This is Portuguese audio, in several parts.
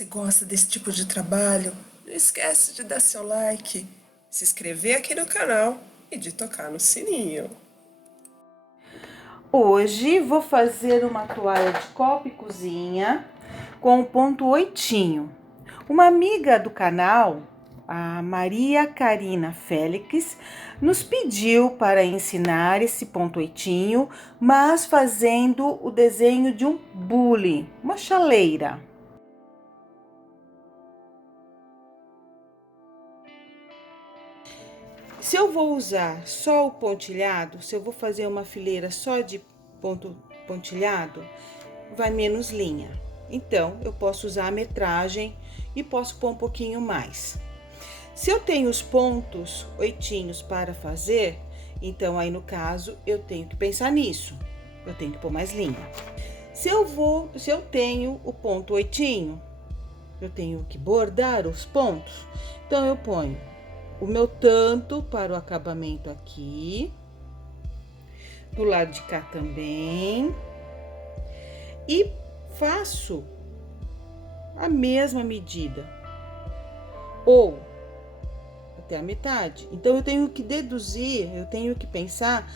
você gosta desse tipo de trabalho, não esquece de dar seu like, se inscrever aqui no canal e de tocar no sininho. Hoje vou fazer uma toalha de copo e cozinha com o ponto 8. Uma amiga do canal, a Maria Karina Félix, nos pediu para ensinar esse ponto 8, mas fazendo o desenho de um bule, uma chaleira. Se eu vou usar só o pontilhado, se eu vou fazer uma fileira só de ponto pontilhado, vai menos linha. Então, eu posso usar a metragem e posso pôr um pouquinho mais. Se eu tenho os pontos 8 para fazer, então aí no caso eu tenho que pensar nisso. Eu tenho que pôr mais linha. Se eu tenho o ponto 8, eu tenho que bordar os pontos. Então eu ponho o meu tanto para o acabamento aqui, do lado de cá também, e faço a mesma medida, ou até a metade. Então, eu tenho que deduzir, eu tenho que pensar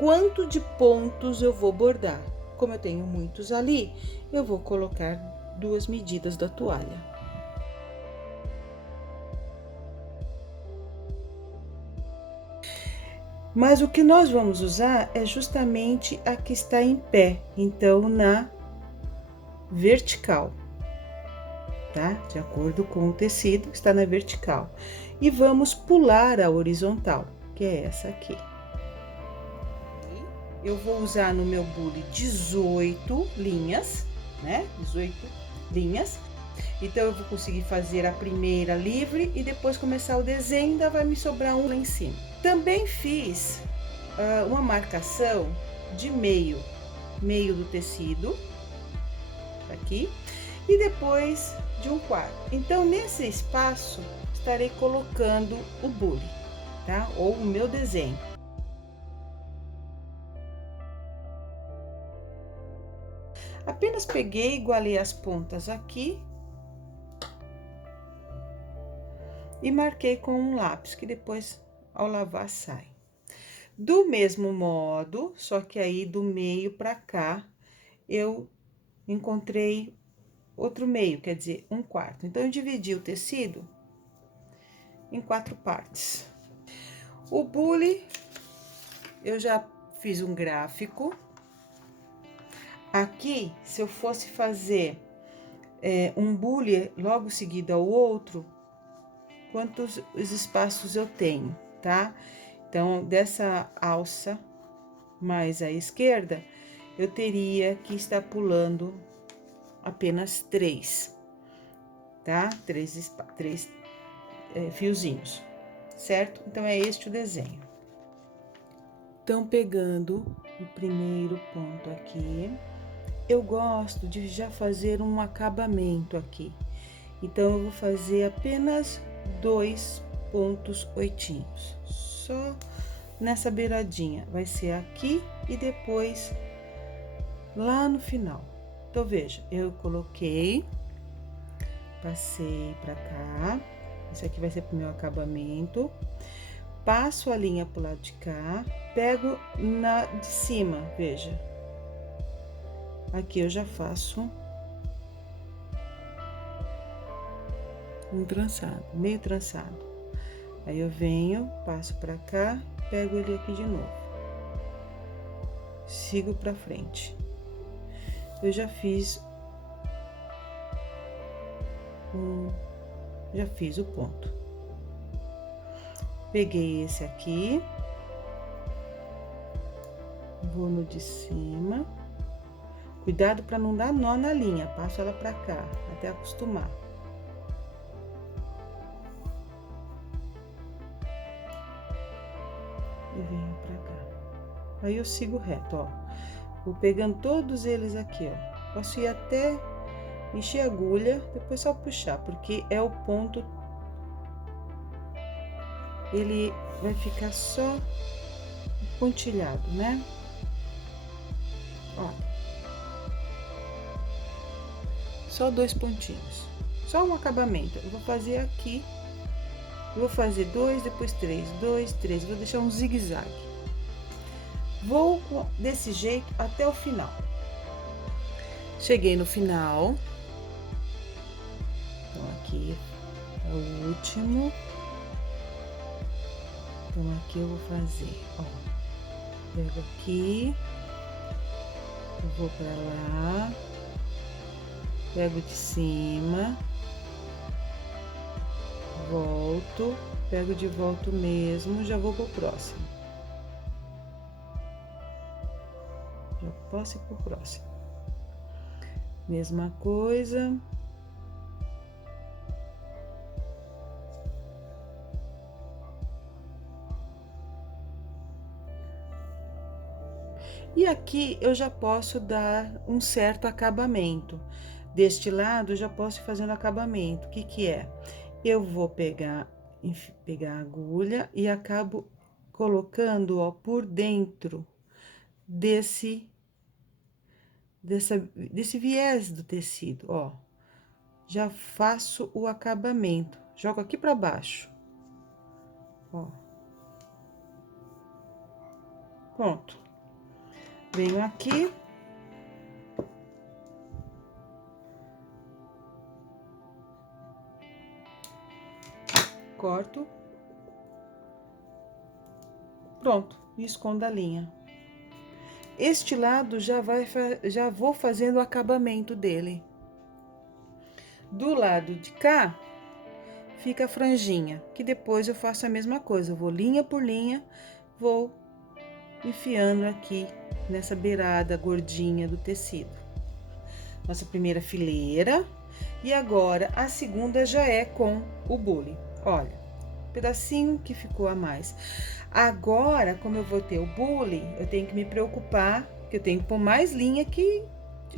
quanto de pontos eu vou bordar. Como eu tenho muitos ali, eu vou colocar 2 medidas da toalha. Mas o que nós vamos usar é justamente a que está em pé, então na vertical, tá? De acordo com o tecido que está na vertical. E vamos pular a horizontal, que é essa aqui. Eu vou usar no meu bule 18 linhas, né? 18 linhas. Então, eu vou conseguir fazer a primeira livre e depois começar o desenho, ainda vai me sobrar um lá em cima. Também fiz uma marcação de meio do tecido, aqui, e depois de 1/4. Então, nesse espaço, estarei colocando o bule, tá? Ou o meu desenho. Apenas peguei, igualei as pontas aqui e marquei com um lápis, que depois, ao lavar, sai. Do mesmo modo, só que aí do meio pra cá, eu encontrei outro meio, quer dizer, 1/4. Então, eu dividi o tecido em 4 partes. O bule, eu já fiz um gráfico. Aqui, se eu fosse fazer um bule logo seguido ao outro, quantos espaços eu tenho, tá? Então, dessa alça mais à esquerda, eu teria que estar pulando apenas 3, tá? 3 fiozinhos, certo? Então, é este o desenho. Então, pegando o primeiro ponto aqui, eu gosto de já fazer um acabamento aqui. Então, eu vou fazer apenas 2 pontos 8, só nessa beiradinha. Vai ser aqui e depois lá no final. Então, veja, eu coloquei, passei pra cá. Isso aqui vai ser pro meu acabamento. Passo a linha pro lado de cá, pego na de cima, veja. Aqui eu já faço um trançado, meio trançado. Aí eu venho, passo pra cá, pego ele aqui de novo. Sigo pra frente. Eu já fiz o ponto. Peguei esse aqui, vou no de cima. Cuidado para não dar nó na linha, passo ela pra cá, até acostumar. E venho pra cá. Aí eu sigo reto, ó. Vou pegando todos eles aqui, ó. Posso ir até encher a agulha, depois só puxar, porque é o ponto. Ele vai ficar só pontilhado, né? Ó. Só 2 pontinhos. só um acabamento. Eu vou fazer aqui, eu vou fazer 2, depois 3, 2, 3, vou deixar um zigue-zague. Vou desse jeito até o final. Cheguei no final. Então, aqui é o último. Então, aqui eu vou fazer, ó. Pego aqui. Eu vou pra lá. Pego de cima. Volto. Pego de volta mesmo, já vou pro próximo. Já posso ir pro próximo. Mesma coisa. E aqui eu já posso dar um certo acabamento. Deste lado, eu já posso ir fazendo acabamento. O que que é? Eu vou pegar a agulha e acabo colocando, ó, por dentro desse viés do tecido, ó. Já faço o acabamento. Jogo aqui para baixo. Ó. Pronto. Venho aqui. Corto. Pronto, e escondo a linha. Este lado já vou fazendo o acabamento dele. Do lado de cá, fica a franjinha, que depois eu faço a mesma coisa. Eu vou linha por linha, vou enfiando aqui nessa beirada gordinha do tecido. Nossa primeira fileira. E agora, a segunda já é com o bule. Olha, pedacinho que ficou a mais. Agora, como eu vou ter o bule, eu tenho que me preocupar, que eu tenho que pôr mais linha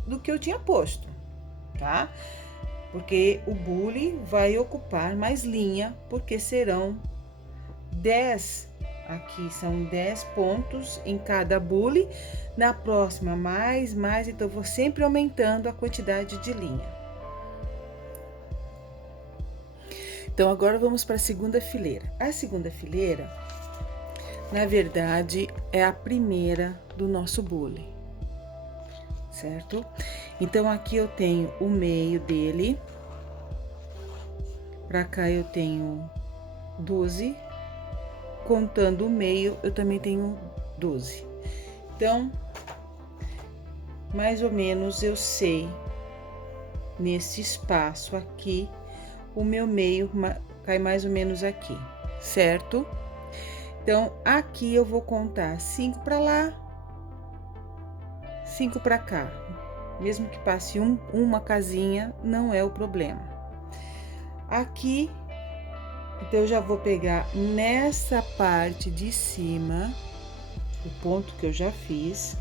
do que eu tinha posto, tá? Porque o bule vai ocupar mais linha, porque serão 10, aqui são 10 pontos em cada bule. Na próxima, mais, então eu vou sempre aumentando a quantidade de linha. Então, agora vamos para a segunda fileira. A segunda fileira, na verdade, é a primeira do nosso bule, certo? Então, aqui eu tenho o meio dele. Pra cá eu tenho 12. Contando o meio, eu também tenho 12. Então, mais ou menos eu sei, nesse espaço aqui, o meu meio cai mais ou menos aqui, certo? Então, aqui eu vou contar 5 para lá, 5 para cá. Mesmo que passe uma casinha, não é o problema. Aqui, então, eu já vou pegar nessa parte de cima, o ponto que eu já fiz.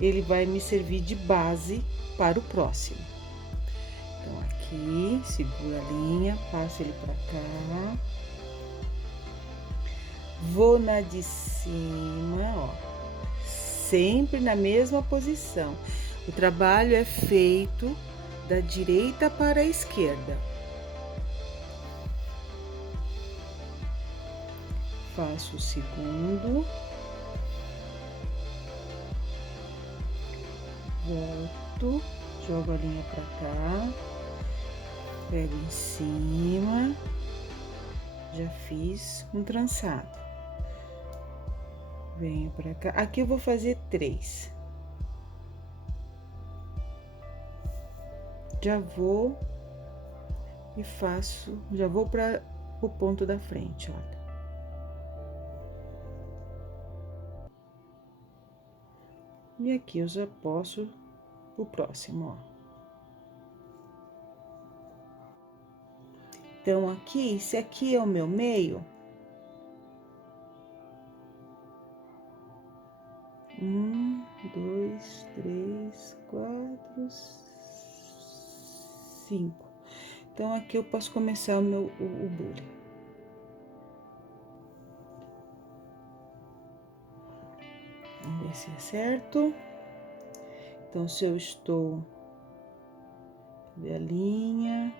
Ele vai me servir de base para o próximo. Então, aqui, segura a linha, passo ele para cá. Vou na de cima, ó, sempre na mesma posição. O trabalho é feito da direita para a esquerda. Faço o segundo. Volto, jogo a linha pra cá, pego em cima, já fiz um trançado. Venho pra cá, aqui eu vou fazer 3. Já vou e faço, já vou para o ponto da frente, olha. E aqui eu já posso o próximo, ó. Então, aqui, se aqui é o meu meio, 1, 2, 3, 4, 5. Então, aqui eu posso começar o bule. Vamos ver se é certo. Então, se eu estou Ver a linha.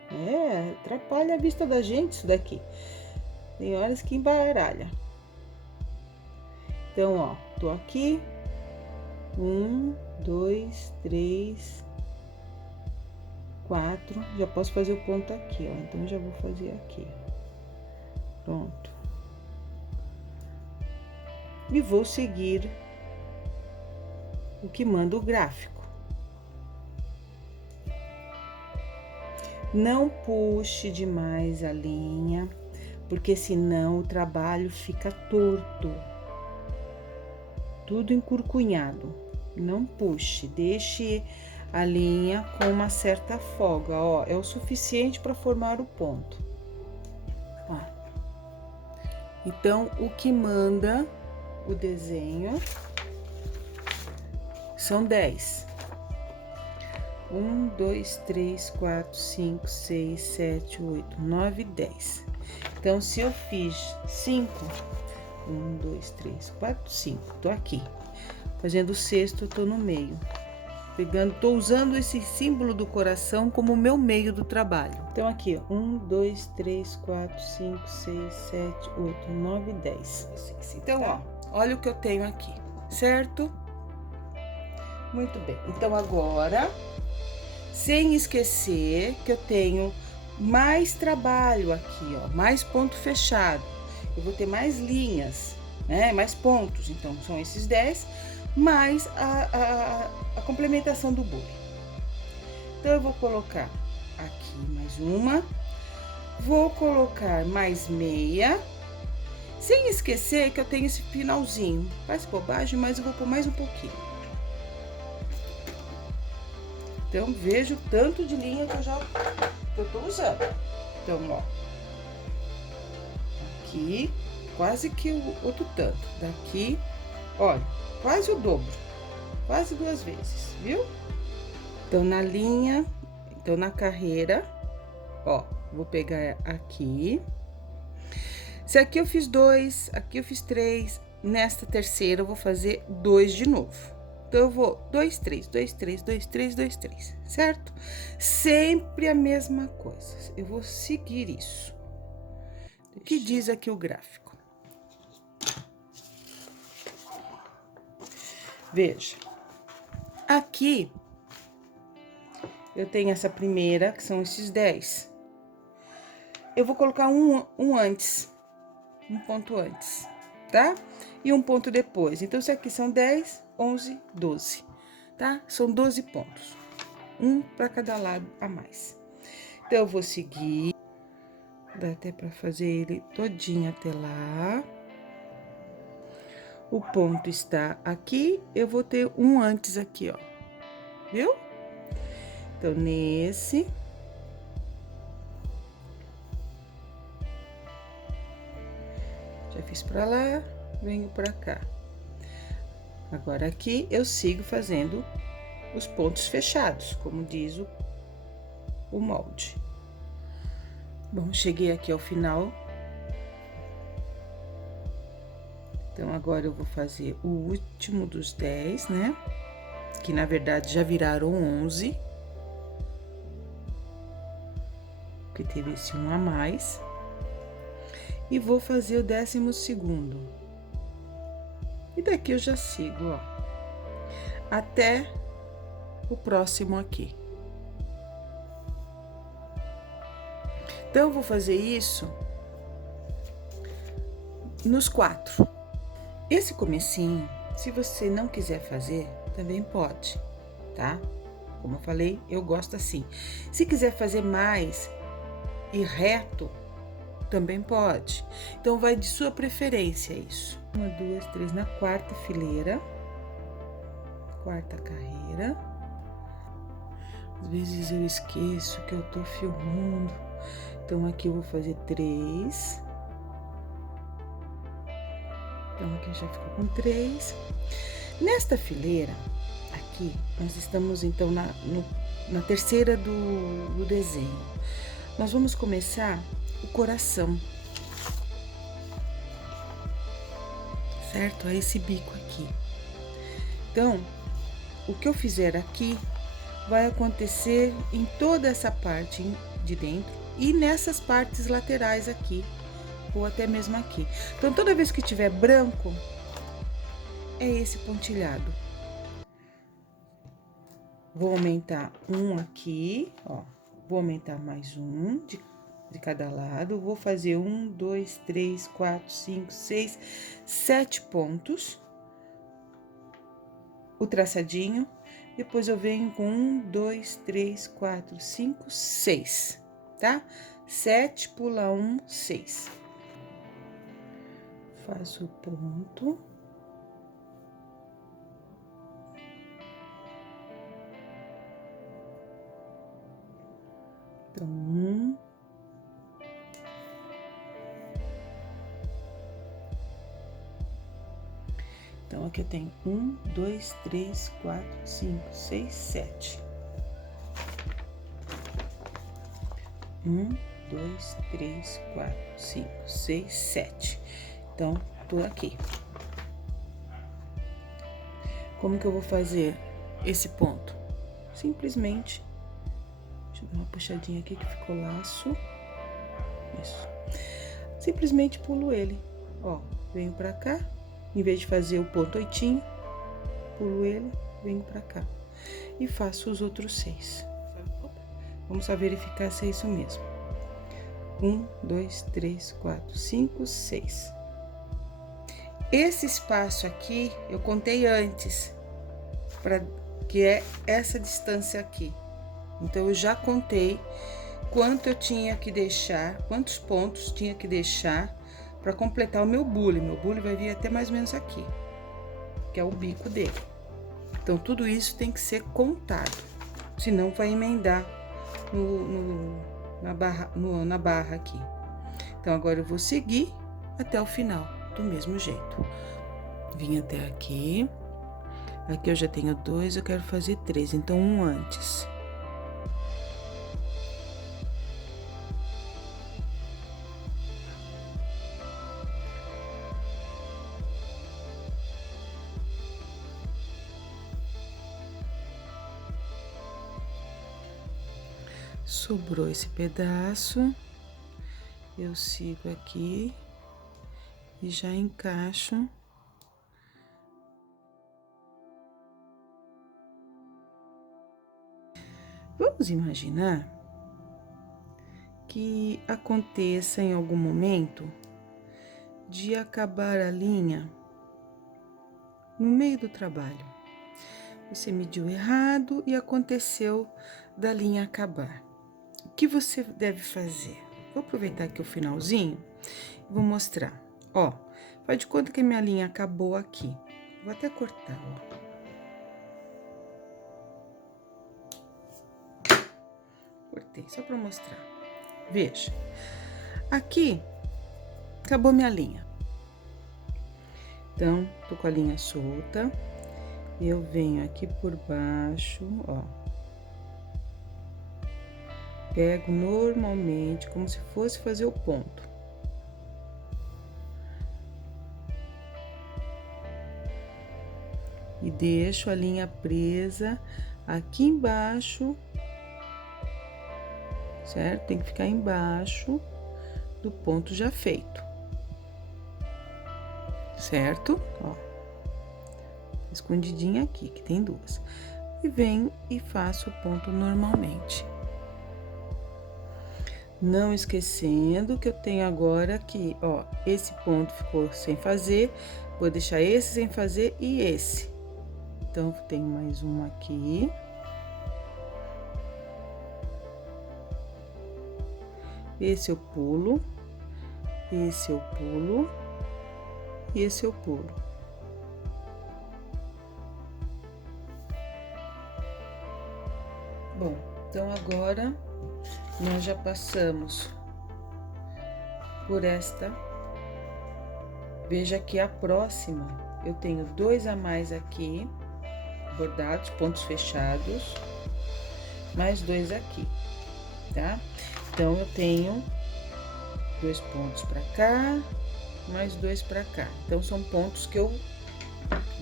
Atrapalha a vista da gente isso daqui. Tem horas que embaralha. Então, ó, tô aqui. 1, 2, 3, 4. Já posso fazer o ponto aqui, ó. Então, já vou fazer aqui. Pronto. E vou seguir o que manda o gráfico. Não puxe demais a linha, porque senão o trabalho fica torto. Tudo encurcunhado. Não puxe, deixe a linha com uma certa folga, ó. É o suficiente para formar o ponto. Ó. Então, o que manda o desenho são 10. 1, 2, 3, 4, 5, 6, 7, 8, 9, 10. Então, se eu fiz 5, 1, 2, 3, 4, 5, tô aqui. Fazendo o sexto, eu tô no meio. Tô usando esse símbolo do coração como o meu meio do trabalho. Então, aqui, ó, 1, 2, 3, 4, 5, 6, 7, 8, 9, 10. Então, ó, olha o que eu tenho aqui, certo? Muito bem. Então, agora, sem esquecer que eu tenho mais trabalho aqui, ó, mais ponto fechado. Eu vou ter mais linhas, né? Mais pontos. Então, são esses 10, mais a complementação do bule. Então, eu vou colocar aqui mais uma, vou colocar mais meia, sem esquecer que eu tenho esse finalzinho. Faz bobagem, mas eu vou pôr mais um pouquinho. Então, veja o tanto de linha que eu tô usando. Então, ó, aqui, quase que o outro tanto. Daqui, olha, quase o dobro, quase 2 vezes, viu? Então, na linha, então na carreira, ó, vou pegar aqui. Se aqui eu fiz 2, aqui eu fiz 3, nesta terceira eu vou fazer 2 de novo. Então, eu vou 2, 3, 2, 3, 2, 3, 2, 3, certo? Sempre a mesma coisa. Eu vou seguir isso. O que diz aqui o gráfico? Veja. Aqui, eu tenho essa primeira, que são esses 10. Eu vou colocar um antes, um ponto antes, tá? E um ponto depois. Então, isso aqui são 10, 11, 12, tá? São 12 pontos. Um para cada lado a mais. Então, eu vou seguir. Dá até para fazer ele todinho até lá. O ponto está aqui, eu vou ter um antes aqui, ó. Viu? Então, nesse. Já fiz pra lá, venho pra cá. Agora, aqui, eu sigo fazendo os pontos fechados, como diz o molde. Bom, cheguei aqui ao final. Então, agora eu vou fazer o último dos 10, né? Que, na verdade, já viraram 11. Porque teve esse um a mais. E vou fazer o 12º. E daqui eu já sigo, ó. Até o próximo aqui. Então, eu vou fazer isso nos 4. Esse comecinho, se você não quiser fazer, também pode, tá? Como eu falei, eu gosto assim. Se quiser fazer mais e reto, também pode. Então, vai de sua preferência isso. 1, 2, 3, na 4ª fileira. 4ª carreira. Às vezes eu esqueço que eu tô filmando. Então, aqui eu vou fazer 3. Então, aqui já ficou com 3. Nesta fileira, aqui, nós estamos, então, na terceira do desenho. Nós vamos começar o coração. Certo? É esse bico aqui. Então, o que eu fizer aqui, vai acontecer em toda essa parte de dentro e nessas partes laterais aqui, ou até mesmo aqui. Então, toda vez que tiver branco, é esse pontilhado. Vou aumentar um aqui, ó. Vou aumentar mais um de cada lado. Vou fazer 1, 2, 3, 4, 5, 6, 7 pontos. O traçadinho. Depois eu venho com 1, 2, 3, 4, 5, 6, tá? 7, pula 1, 6. Faço o ponto. Então, 1. Então, aqui eu tenho 1, 2, 3, 4, 5, 6, 7. 1, 2, 3, 4, 5, 6, 7. Então, tô aqui. Como que eu vou fazer esse ponto? Simplesmente, deixa eu dar uma puxadinha aqui que ficou laço. Isso. Simplesmente pulo ele, ó, venho pra cá. Em vez de fazer o ponto oitinho, pulo ele, venho pra cá. E faço os outros 6. Vamos só verificar se é isso mesmo. 1, 2, 3, 4, 5, 6. Esse espaço aqui, eu contei antes, que é essa distância aqui. Então, eu já contei quanto eu tinha que deixar, quantos pontos tinha que deixar para completar o meu bule. Meu bule vai vir até mais ou menos aqui, que é o bico dele. Então, tudo isso tem que ser contado, senão vai emendar na barra aqui. Então, agora eu vou seguir até o final, do mesmo jeito. Vim até aqui. Aqui eu já tenho 2, eu quero fazer 3, então um antes. Sobrou esse pedaço, eu sigo aqui e já encaixo. Vamos imaginar que aconteça em algum momento de acabar a linha no meio do trabalho. Você mediu errado e aconteceu da linha acabar. O que você deve fazer? Vou aproveitar aqui o finalzinho e vou mostrar. Ó, faz de conta que a minha linha acabou aqui. Vou até cortar, ó. Cortei, só para mostrar. Veja, aqui acabou minha linha. Então, tô com a linha solta. Eu venho aqui por baixo, ó. Pego normalmente, como se fosse fazer o ponto. E deixo a linha presa aqui embaixo, certo? Tem que ficar embaixo do ponto já feito, certo? Ó, escondidinha aqui, que tem 2. E venho e faço o ponto normalmente. Não esquecendo que eu tenho agora aqui, ó, esse ponto ficou sem fazer, vou deixar esse sem fazer e esse. Então, tenho mais um aqui. Esse eu pulo, esse eu pulo e esse eu pulo. Bom, então agora nós já passamos por esta. Veja que a próxima eu tenho 2 a mais aqui, bordados, pontos fechados, mais 2 aqui, tá? Então, eu tenho 2 pontos pra cá, mais 2 pra cá. Então, são pontos que eu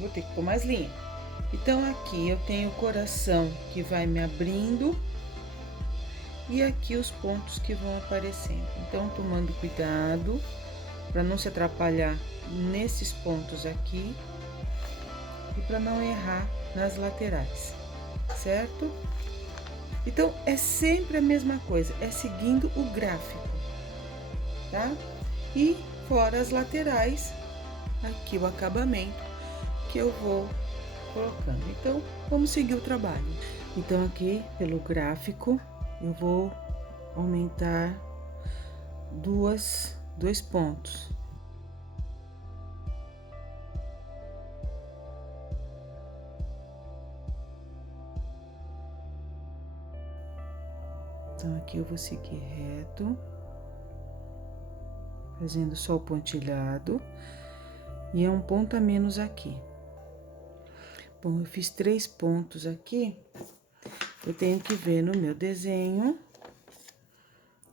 vou ter que pôr mais linha. Então, aqui eu tenho o coração que vai me abrindo e aqui os pontos que vão aparecendo. Então, tomando cuidado para não se atrapalhar nesses pontos aqui e para não errar nas laterais, certo? Então, é sempre a mesma coisa, é seguindo o gráfico, tá? E fora as laterais, aqui o acabamento que eu vou colocando. Então, vamos seguir o trabalho. Então, aqui pelo gráfico, eu vou aumentar dois pontos. Então, aqui eu vou seguir reto, fazendo só o pontilhado, e é um ponto a menos aqui. Bom, eu fiz 3 pontos aqui, eu tenho que ver no meu desenho,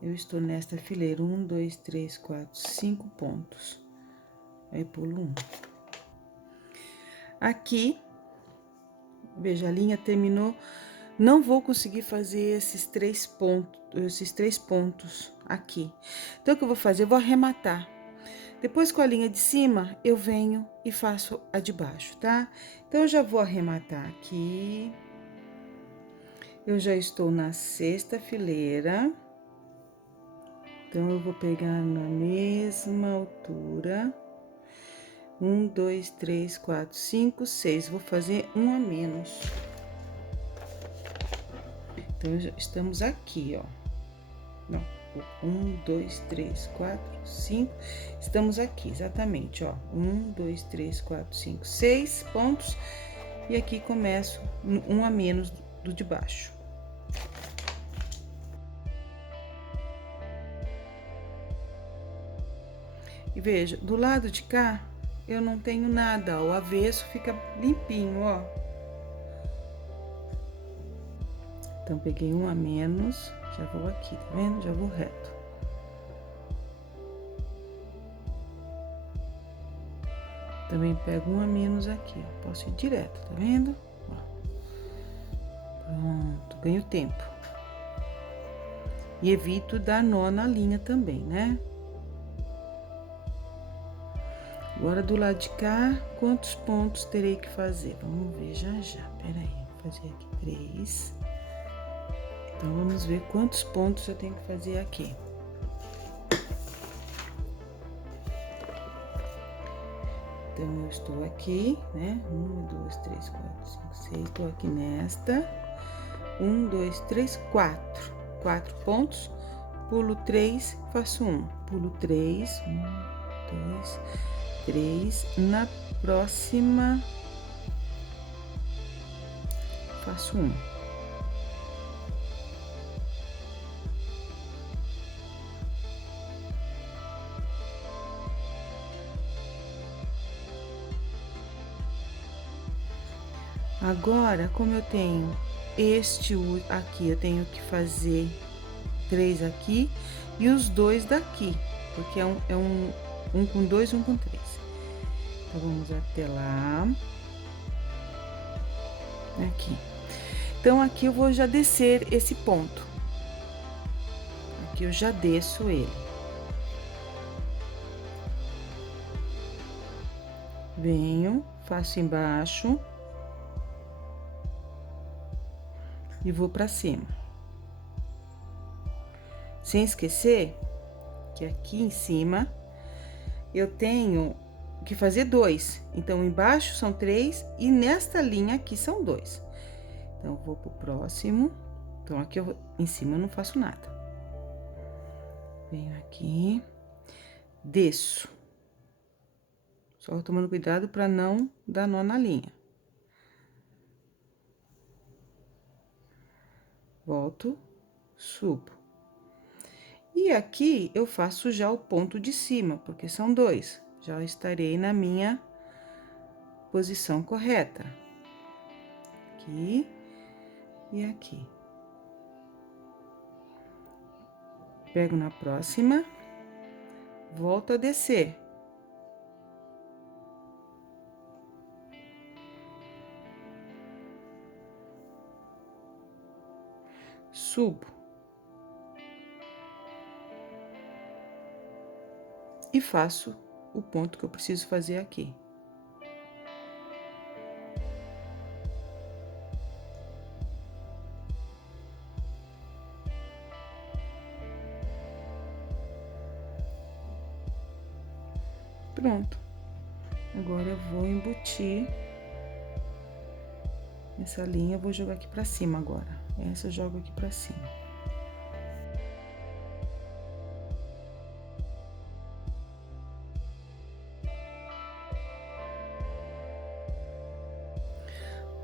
eu estou nesta fileira, 1, 2, 3, 4, 5 pontos, aí pulo 1. Aqui, veja, a linha terminou, não vou conseguir fazer esses 3 pontos aqui. Então, o que eu vou fazer? Eu vou arrematar. Depois, com a linha de cima, eu venho e faço a de baixo, tá? Então, eu já vou arrematar aqui. Eu já estou na 6ª fileira. Então, eu vou pegar na mesma altura. 1, 2, 3, 4, 5, 6. Vou fazer um a menos. Então, já estamos aqui, ó. Não, 1, 2, 3, 4, 5. Estamos aqui, exatamente, ó. 1, 2, 3, 4, 5, 6 pontos. E aqui começo um a menos do de baixo. E veja, do lado de cá, eu não tenho nada, ó. O avesso fica limpinho, ó. Então, peguei um a menos, já vou aqui, tá vendo? Já vou reto. Também pego um a menos aqui, ó. Posso ir direto, tá vendo? Ó. Pronto, ganho tempo. E evito dar nó na linha também, né? Agora, do lado de cá, quantos pontos terei que fazer? Vamos ver já. Pera aí, vou fazer aqui 3. Então, vamos ver quantos pontos eu tenho que fazer aqui. Então, eu estou aqui, né? 1, 2, 3, 4, 5, 6. Estou aqui nesta. 1, 2, 3, 4. 4 pontos. Pulo 3, faço 1. Pulo 3. 1, 2, 3. Na próxima, faço 1. Agora, como eu tenho este aqui, eu tenho que fazer 3 aqui e os 2 daqui, porque é um com 2, um com 3. Então, vamos até lá. Aqui. Então, aqui eu vou já descer esse ponto. Aqui eu já desço ele. Venho, faço embaixo. E vou pra cima. Sem esquecer que aqui em cima eu tenho que fazer 2. Então, embaixo são 3 e nesta linha aqui são 2. Então, eu vou pro próximo. Então, aqui em cima eu não faço nada. Venho aqui, desço. Só tomando cuidado para não dar nó na linha. Volto, subo. E aqui eu faço já o ponto de cima, porque são 2. Já estarei na minha posição correta. Aqui e aqui. Pego na próxima, volto a descer. subo e faço o ponto que eu preciso fazer aqui. Pronto. Agora eu vou embutir essa linha, eu vou jogar aqui pra cima agora. Essa eu jogo aqui pra cima.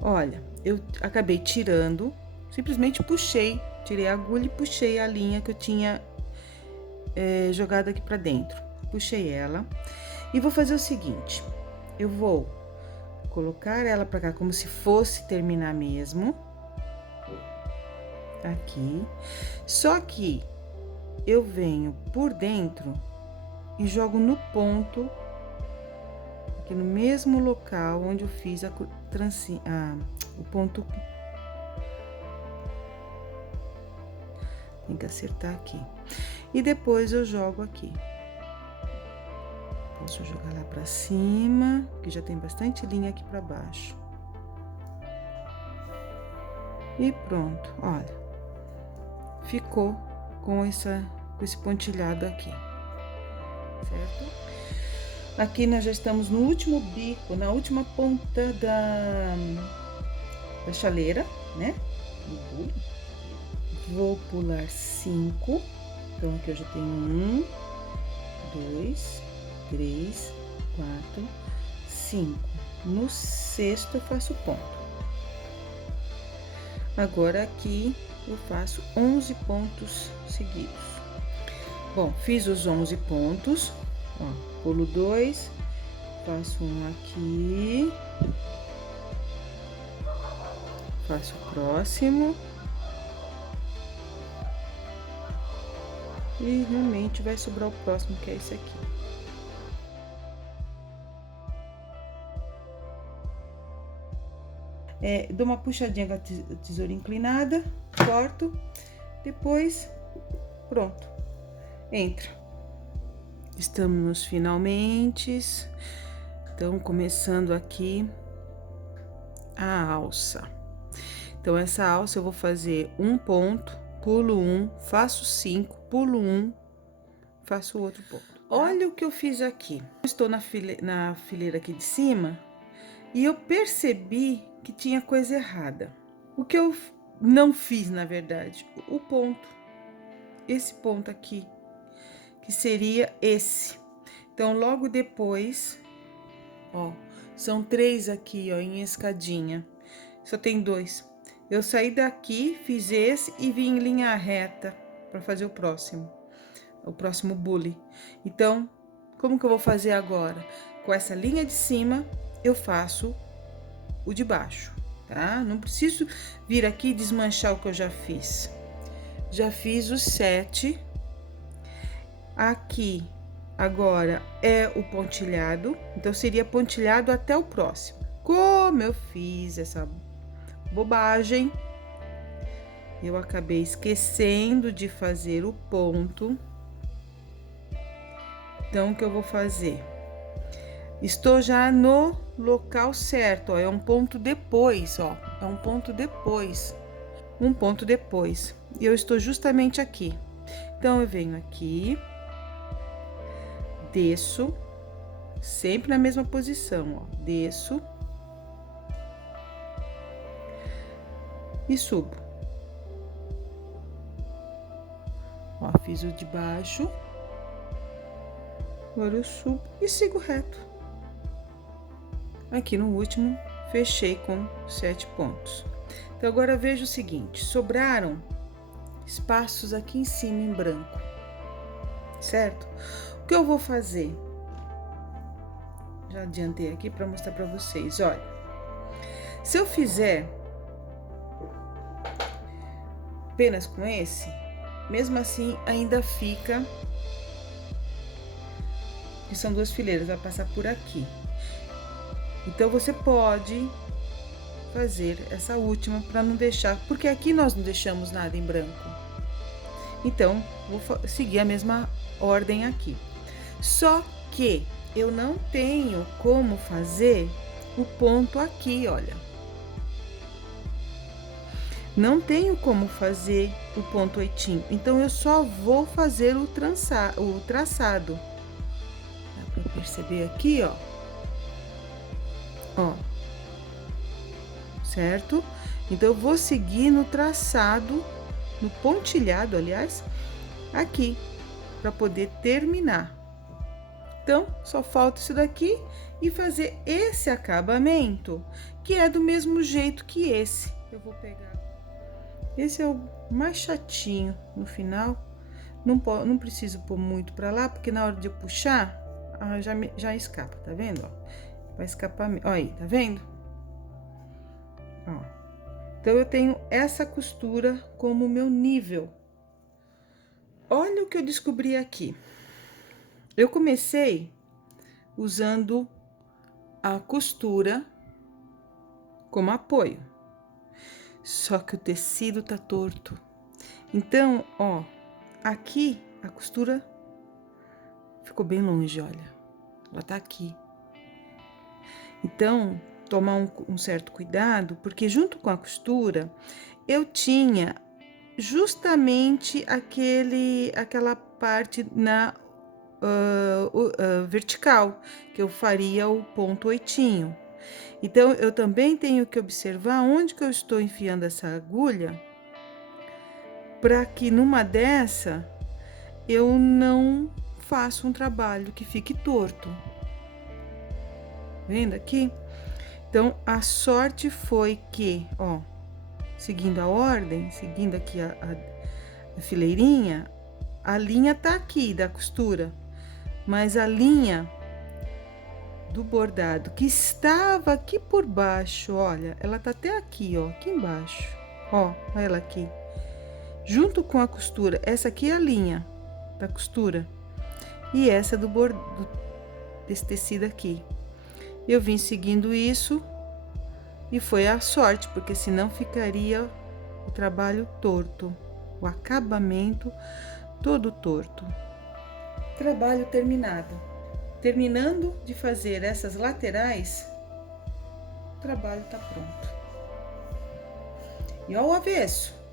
Olha, eu acabei tirando, simplesmente puxei, tirei a agulha e puxei a linha que eu tinha jogado aqui pra dentro. Puxei ela e vou fazer o seguinte, eu vou colocar ela pra cá como se fosse terminar mesmo, aqui, só que eu venho por dentro e jogo no ponto, aqui no mesmo local onde eu fiz o ponto. Tem que acertar aqui. E depois eu jogo aqui. Posso jogar lá pra cima, que já tem bastante linha aqui pra baixo. E pronto, olha. Ficou com esse pontilhado aqui, certo? Aqui nós já estamos no último bico, na última ponta da chaleira, né? Vou pular 5. Então, aqui eu já tenho 1, 2, 3, 4, 5. No sexto eu faço ponto. Agora aqui eu faço 11 pontos seguidos. Bom, fiz os 11 pontos, ó. Pulo 2, faço um aqui, faço o próximo e realmente vai sobrar o próximo, que é esse aqui. Dou uma puxadinha com a tesoura inclinada, corto, depois pronto, entra. Estamos nos finalmente, então começando aqui a alça. Então, essa alça eu vou fazer um ponto, pulo 1, faço 5, pulo 1, faço outro ponto. Olha o que eu fiz aqui. Estou na fileira aqui de cima e eu percebi que tinha coisa errada. O que eu não fiz, na verdade, o ponto, esse ponto aqui, que seria esse. Então, logo depois, ó, são 3 aqui, ó, em escadinha. Só tem 2. Eu saí daqui, fiz esse e vim em linha reta para fazer o próximo bule. Então, como que eu vou fazer agora? Com essa linha de cima, eu faço o de baixo, tá? Não preciso vir aqui e desmanchar o que eu já fiz. Já fiz os 7. Aqui, agora, é o pontilhado, então seria pontilhado até o próximo. Como eu fiz essa bobagem, eu acabei esquecendo de fazer o ponto. Então, o que eu vou fazer? Estou já no local certo, ó, é um ponto depois, ó, é um ponto depois, um ponto depois. E eu estou justamente aqui. Então, eu venho aqui, desço, sempre na mesma posição, ó, desço e subo. Ó, fiz o de baixo, agora eu subo e sigo reto. Aqui no último, fechei com 7 pontos. Então, agora veja o seguinte, sobraram espaços aqui em cima em branco, certo? O que eu vou fazer? Já adiantei aqui para mostrar para vocês, olha. Se eu fizer apenas com esse, mesmo assim ainda fica, que são 2 fileiras, vai passar por aqui. Então, você pode fazer essa última para não deixar, porque aqui nós não deixamos nada em branco. Então, vou seguir a mesma ordem aqui. Só que eu não tenho como fazer o ponto aqui, olha. Não tenho como fazer o ponto oitinho, então eu só vou fazer o traçado. Dá para perceber aqui, ó. Ó. Certo? Então eu vou seguir no traçado, no pontilhado, aliás, aqui, para poder terminar. Então, só falta isso daqui e fazer esse acabamento, que é do mesmo jeito que esse. Eu vou pegar. Esse é o mais chatinho no final. Não preciso pôr muito para lá, porque na hora de eu puxar, já escapa, tá vendo? Ó, vai escapar. Ó aí, tá vendo? Ó. Então, eu tenho essa costura como meu nível. Olha o que eu descobri aqui. Eu comecei usando a costura como apoio. Só que o tecido tá torto. Então, ó, aqui a costura ficou bem longe, olha. Ela tá aqui. Então, tomar um certo cuidado, porque junto com a costura, eu tinha justamente aquela parte na vertical, que eu faria o ponto oitinho. Então, eu também tenho que observar onde que eu estou enfiando essa agulha, para que numa dessa, eu não faça um trabalho que fique torto. Vendo aqui? Então, a sorte foi que, ó, seguindo a ordem, seguindo aqui a fileirinha, a linha tá aqui da costura, mas a linha do bordado que estava aqui por baixo, olha, ela tá até aqui, ó, aqui embaixo, ó, olha ela aqui, junto com a costura. Essa aqui é a linha da costura e essa desse tecido aqui. Eu vim seguindo isso e foi a sorte, porque senão ficaria o trabalho torto, o acabamento todo torto. Trabalho terminado. Terminando de fazer essas laterais, o trabalho tá pronto. E ó o avesso.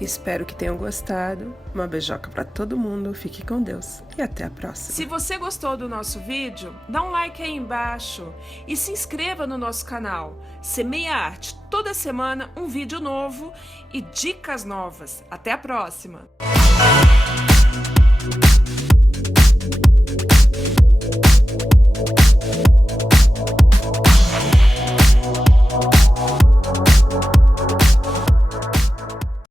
Espero que tenham gostado. Uma beijoca para todo mundo. Fique com Deus e até a próxima. Se você gostou do nosso vídeo, dá um like aí embaixo e se inscreva no nosso canal. Semeia Arte, toda semana um vídeo novo e dicas novas. Até a próxima!